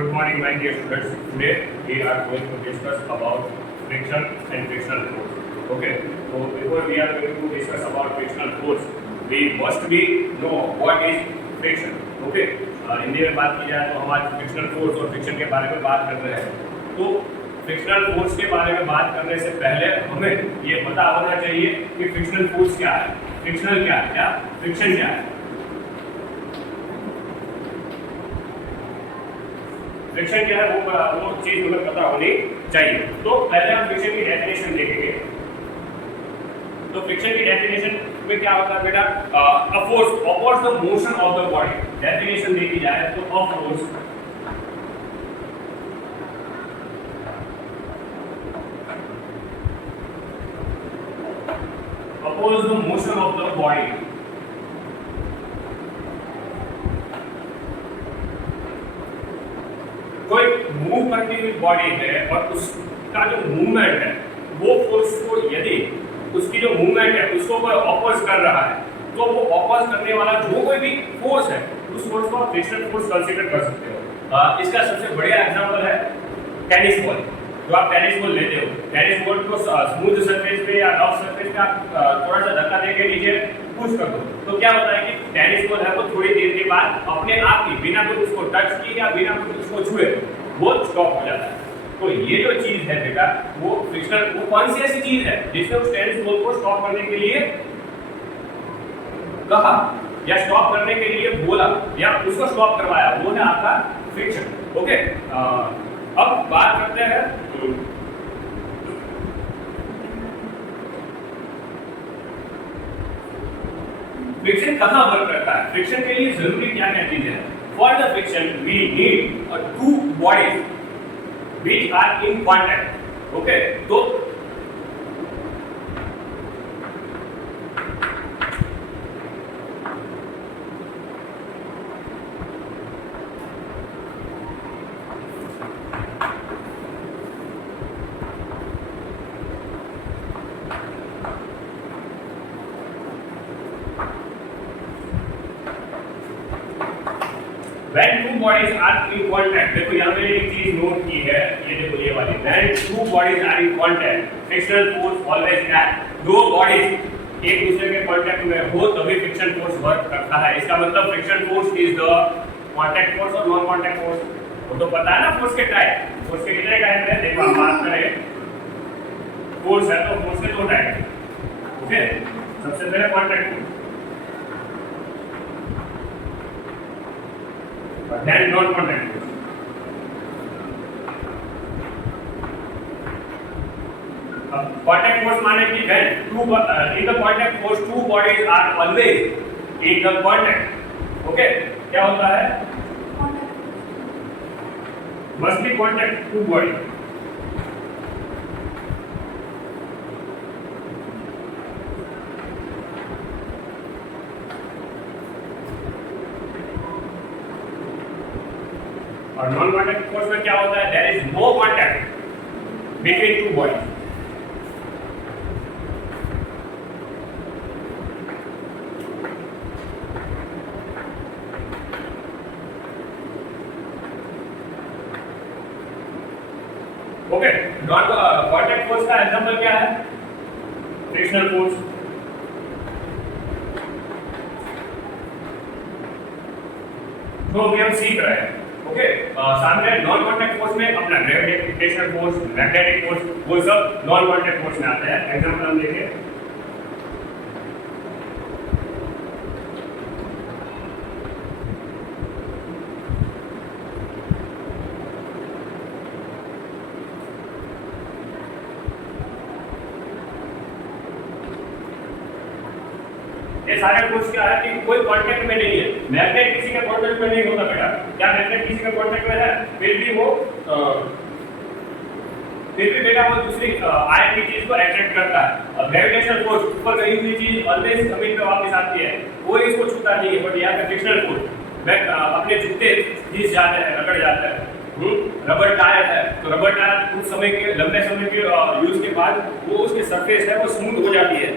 Good morning, my dear students. Today we are going to discuss about friction and frictional force. Okay. So before we are going to discuss about frictional force, we must be know what is friction. Okay. Hindi में बात की जाए तो हम आज frictional force और friction के बारे में बात कर रहे हैं। तो फ्रिक्शनल फोर्स के बारे में बात करने से पहले हमें ये पता होना चाहिए कि फ्रिक्शनल फोर्स क्या है, फ्रिक्शनल क्या है, क्या फ्रिक्शन क्या है। फ्रिक्शन क्या है वो चीज हमें पता होनी चाहिए। तो पहले हम फ्रिक्शन की डेफिनेशन देखेंगे। तो फ्रिक्शन की डेफिनेशन में क्या होता है बेटा, a force oppose the motion of the body. Definition देखी जाए तो a force oppose the motion of the body. कोई मूव करती हुई बॉडी है और उसका जो मूवमेंट है वो फोर्स को, यदि उसकी जो मूवमेंट है उसको कोई ऑपोज कर रहा है तो वो ऑपोज करने वाला जो कोई भी फोर्स है उस फोर्स को आप फ्रिक्शनल फोर्स कंसीडर कर सकते हो। इसका सबसे बढ़िया एग्जांपल है टेनिस बॉल। जो आप टेनिस बॉल लेते हो, टेनिस बॉल को स्मूथ सरफेस पे या रफ सरफेस पे आप थोड़ा सा धक्का देके नीचे पुश कर दो तो क्या होता है कि टेनिस बॉल है वो थोड़ी देर के बाद अपने आप ही बिना कुछ उसको टच किए या बिना कुछ उसको छुए वो स्टॉप हो जाता है। तो ये जो चीज है बेटा वो फ्रिक्शनल, वो कौन सी ऐसी चीज है जिसने उस टेनिस बॉल को स्टॉप करने के लिए कहा या स्टॉप करने के लिए बोला या उसको स्टॉप करवाया, वो है आपका फ्रिक्शन। ओके। अब बात करते हैं फ्रिक्शन कहां वर्क करता है, फ्रिक्शन के लिए जरूरी क्या क्या चीजें हैं। For the friction we need two bodies which are in contact. Okay, तो when two bodies are in contact, देखो यहाँ पे एक चीज नोट की है, ये देखो ये वाली, when two bodies are in contact, frictional force always act. दो बॉडीज एक दूसरे के कांटेक्ट में हो तभी फ्रिक्शन फोर्स वर्क करता है। इसका मतलब friction force is the contact force और नॉन कांटेक्ट फोर्स। वो तो पता है ना फोर्स के टाइप, फोर्स के कितने टाइप है। देखो हम बात करें फोर्स है तो फोर्स के दो टाइप है। ओके, सबसे पहले contact force, then non-contact force. अब contact force माने कि when two in the contact force two bodies are always in the contact. Okay, क्या होता है? Must be contact two bodies. और नॉन कांटेक्ट फोर्स में क्या होता है, there is no contact between two bodies. Okay, non contact force का example क्या है, फ्रिक्शनल फोर्स। तो अभी हम सीख रहे हैं। ओके, सामने नॉन कांटेक्ट फोर्स में अपना ग्रेविटेशनल फोर्स, मैग्नेटिक फोर्स, वो सब नॉन कांटेक्ट फोर्स में आते हैं। एग्जांपल हम देखें, ये सारे फोर्स क्या है कि कोई कांटेक्ट में नहीं है। मैग्नेट किसी के कांटेक्ट में नहीं होता बेटा। क्या मैग्नेट किसी के कांटेक्ट में है, फिर भी बेटा वो दूसरी आयन की चीज को अट्रैक्ट करता है। ग्रेविटेशनल फोर्स ऊपर गई हुई चीज ऑलवेज जमीन पे वापस आती है, कोई इसको छूता नहीं है। बट यहाँ पे फ्रिक्शनल फोर्स अपने जूते घिस जाते हैं, रगड़ जाते हैं। रबर टायर है तो रबर टायर कुछ समय के, लंबे समय के यूज के बाद वो उसकी सरफेस है वो स्मूथ हो जाती है।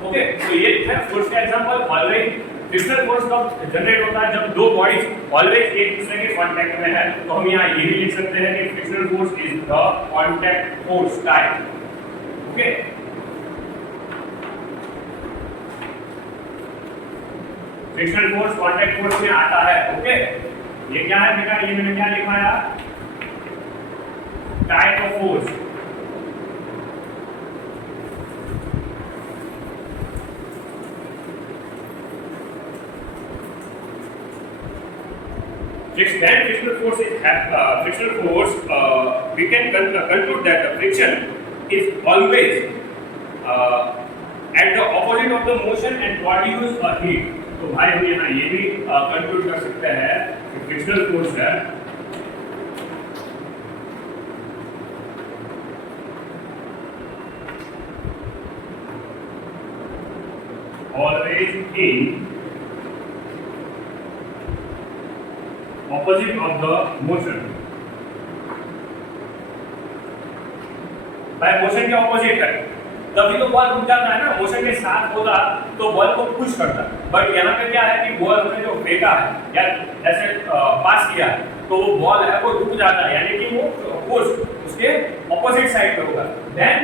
ओके, तो ये है फोर्स का एग्जांपल। ऑलवेज फ्रिक्शनल फोर्स कब जनरेट होता है? जब दो बॉडीज ऑलवेज एक दूसरे के कांटेक्ट में है। तो हम यहाँ ये भी लिख सकते हैं कि frictional force is the contact force type. Okay, frictional force contact force में आता है। ओके, ये क्या है बेटा? ये मैंने क्या लिखवाया? Type of force. Frictional force is frictional force. We can conclude that the friction is always at the opposite of the motion and produce a heat. तो भाई हम यहाँ ये भी conclude कर सकते हैं कि frictional force है always in opposite of the motion। भाई मोशन के ऑपोजिट है, तभी तो बॉल रुक जाता है ना। मोशन के साथ होता तो बॉल को पुश करता, बट यहाँ पे क्या है कि बॉल हमने जो फेंका है या ऐसे पास किया है तो वो बॉल है वो रुक जाता है, यानी कि वो फोर्स उसके ऑपोजिट साइड पे होगा। देन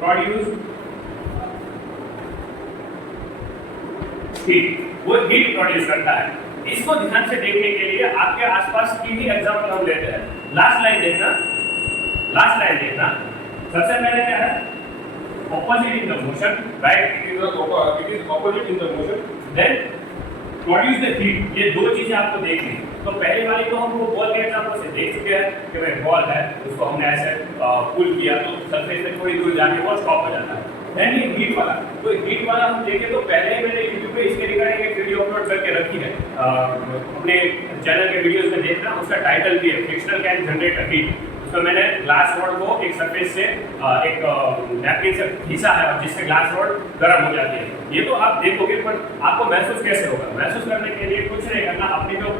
प्रोड्यूस हीट, वो हीट प्रोड्यूस करता है। इसको ध्यान से देखने के लिए आपके आसपास की ही एग्जांपल हम लेते हैं। लास्ट लाइन देखना, लास्ट लाइन देखना। सबसे पहले क्या है? Opposite in the motion, right? It is opposite in the motion, then produce the heat. ये दो चीजें आपको देखनी। तो पहली वाली तो हम वो बॉल के एग्जांपल से देख चुके हैं कि भाई बॉल है, उसको हमने ऐसे पुल किया तो सरफेस से थोड़ी दूर जाके वो स्टॉप हो जाता है। देन ये हीट वाला, तो हीट वाला हम देखें तो पहले ही मैंने YouTube पे इसके रिगार्डिंग एक वीडियो अपलोड करके रखी है, अपने चैनल के वीडियोस में देखना। उसका टाइटल भी है फ्रिक्शनल कैन जनरेट हीट। उसमें मैंने ग्लास रॉड को एक सरफेस से एक नैपकिन से घिसा है और जिससे ग्लास रॉड गर्म हो जाती है। ये तो आप देखोगे, पर आपको महसूस कैसे होगा? महसूस करने के लिए कुछ नहीं करना, अपने जो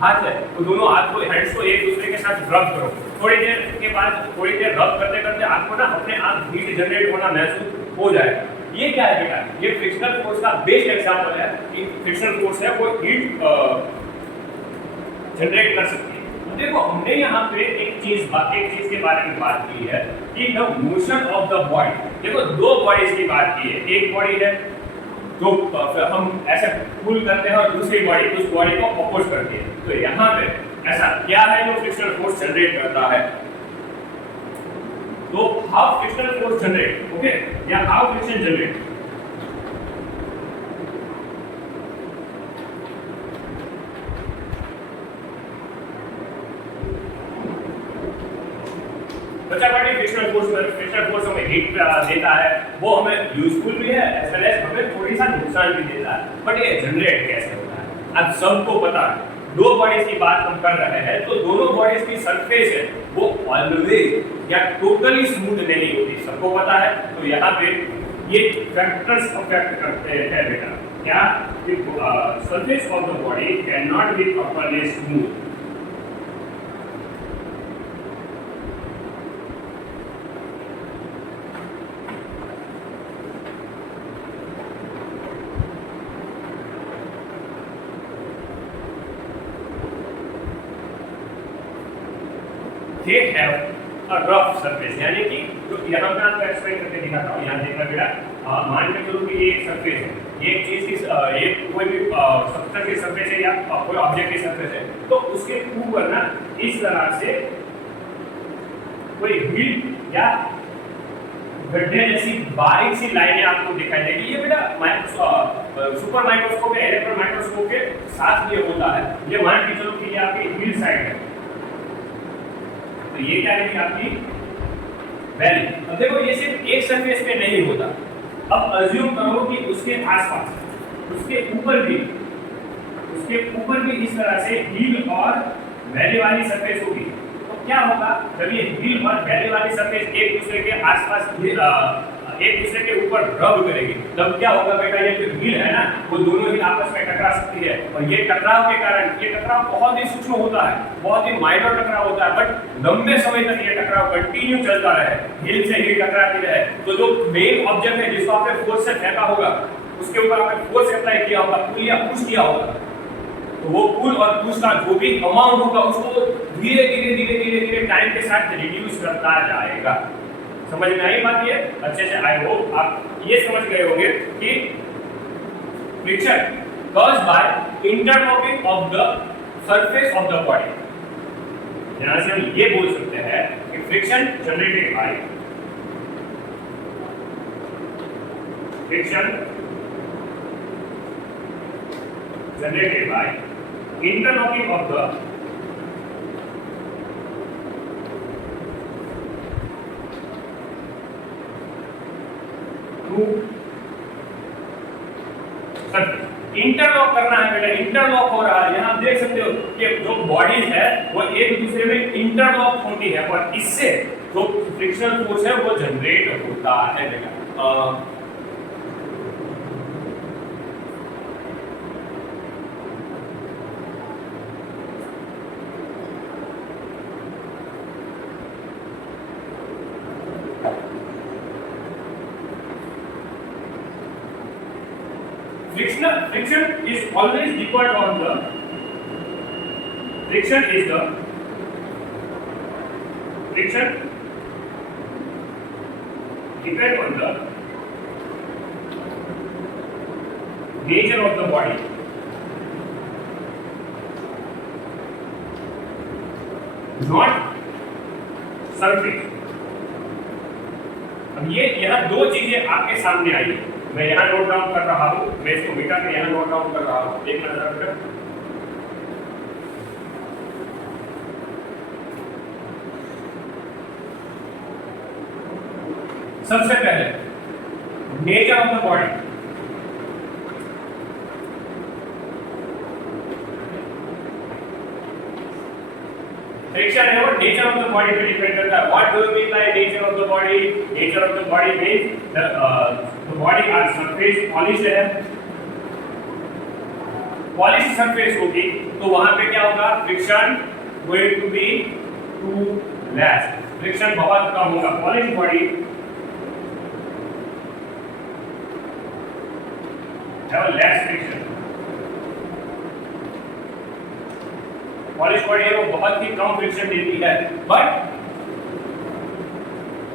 हाथ है तो दोनों हाथ को, हैंड्स को एक दूसरे के साथ रब करो। थोड़ी देर के बाद, थोड़ी देर रब करते करते आपको ना अपने आप हीट जनरेट होना महसूस हो जाएगा। ये क्या है बेटा? ये फ्रिक्शनल फोर्स का बेस्ट एग्जांपल है कि फ्रिक्शनल फोर्स है वो हीट जनरेट कर सकती है। देखो हमने यहाँ पे एक चीज के बारे में बात की है कि the motion of the body. देखो दो बॉडीज की बात की है, एक बॉडी है जो हम ऐसे पुल करते हैं और दूसरी बॉडी उस बॉडी को अपोज करती है। तो यहाँ पे ऐसा क्या है जो फ्रिक्शनल फोर्स जनरेट करता है? तो how frictional force generate, okay, या हाउ फ्रिक्शन जनरेट। बच्चा पार्टी फ्रिक्शनल फोर्स हमें हीट देता है, वो हमें यूजफुल भी है एज वेल एज हमें थोड़ी सा नुकसान भी देता है। बट ये जनरेट कैसे होता है? अब सबको पता है, दो बॉडीज की बात हम कर रहे हैं तो दोनों बॉडीज की सरफेस है वो ऑलवेज या टोटली स्मूथ नहीं होती, सबको पता है। तो यहाँ पे ये फैक्टर्स अफेक्ट करते हैं बेटा, क्या? Surface of the body can not be properly smooth. They have a rough surface, यानी कि जो यहाँ पे आपको एक्सप्लेन करके दिखाता हूँ। यहाँ देखना बेटा, मान के चलो कि ये एक सरफेस है, ये एक चीज की, ये कोई भी सब्सटेंस की सरफेस है या कोई ऑब्जेक्ट की सरफेस है, तो उसके ऊपर ना इस तरह से कोई व्हील या गड्ढे जैसी बारीक सी लाइनें आपको दिखाई देगी। ये बेटा सुपर माइक्रोस्कोप या इलेक्ट्रॉन माइक्रोस्कोप के साथ ये होता है। ये मान के चलो कि ये आपकी व्हील साइड है, तो ये क्या है आपकी वैली। अब देखो ये सिर्फ एक सरफेस पे नहीं होता। अब अज्यूम करो कि उसके आसपास, उसके ऊपर भी इस तरह से हील और वैली वाली सरफेस होगी। तो क्या होगा जब ये हील और वैली वाली सरफेस एक दूसरे के आसपास एक दूसरे के ऊपर रब करेगी, तब क्या होगा बेटा, ये जो व्हील है ना वो दोनों ही आपस में टकरा सकती है। और ये टकराव के कारण, ये टकराव बहुत ही सूक्ष्म होता है, बहुत ही माइनर टकराव होता है, बट लंबे समय तक ये टकराव कंटिन्यू चलता रहे, व्हील से ही टकराती रहे, तो जो मेन ऑब्जेक्ट है जिसको आपने फोर्स से फेंका होगा, उसके ऊपर आपने फोर्स अप्लाई किया होगा, पुल या पुश किया होगा, तो वो पुल और पुश का जो भी अमाउंट होगा उसको धीरे धीरे धीरे धीरे धीरे टाइम के साथ रिड्यूस करता जाएगा। समझ में आई बात? ये अच्छे से आई होप आप ये समझ गए होंगे कि friction caused by interlocking of the surface of the body. यहां से हम ये बोल सकते हैं कि friction generated by interlocking of the interlock करना है बेटा, इंटरलॉक हो रहा है। यहां आप देख सकते हो कि जो बॉडीज है वो एक दूसरे में इंटरलॉक होती है और इससे जो फ्रिक्शनल फोर्स है वो जनरेट होता है बेटा। Friction is always depend on the friction depend on the nature of the body, not surface। अब ये यहाँ दो चीजें आपके सामने आई, मैं यहाँ नोट डाउन कर रहा हूँ, मैं इसको मिटा के यहाँ नोट डाउन कर रहा हूँ, एक नजर। सबसे पहले nature of the body. Friction है वो नेचर ऑफ द बॉडी पे डिपेंड करता है। What do you mean by nature of the body? Nature of the body means the body are surface polished है, पॉलिश्ड सरफेस होगी तो वहां पे क्या होगा, friction going to be too less, friction बहुत कम होगा। Polished body have less friction, polish body है वो बहुत ही कम फ्रिक्शन देती है। बट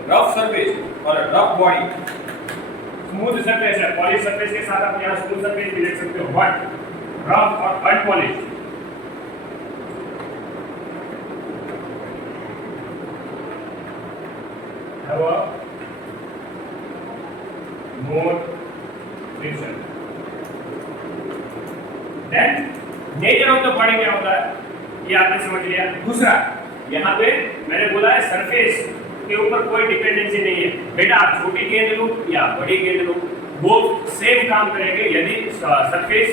रफ सरफेस और रफ बॉडी, स्मूथ सरफेस है, पॉलिश सरफेस के साथ आप यहाँ स्मूथ सरफेस भी देख सकते हो, बट रफ और unpolish have a more friction. Then nature of the body क्या होता है ये आपने समझ लिया। दूसरा, यहाँ पे मैंने बोला है सरफेस के ऊपर कोई डिपेंडेंसी नहीं है बेटा, आप छोटी गेंद लो या बड़ी गेंद लो वो सेम काम करेंगे यदि सरफेस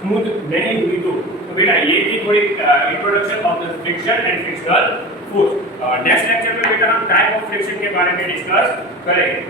स्मूथ नहीं हुई तो बेटा ये थी थोड़ी introduction of the friction and frictional force. Next lecture में बेटा हम टाइप ऑफ फ्रिक्शन के बारे में डिस्कस करेंगे।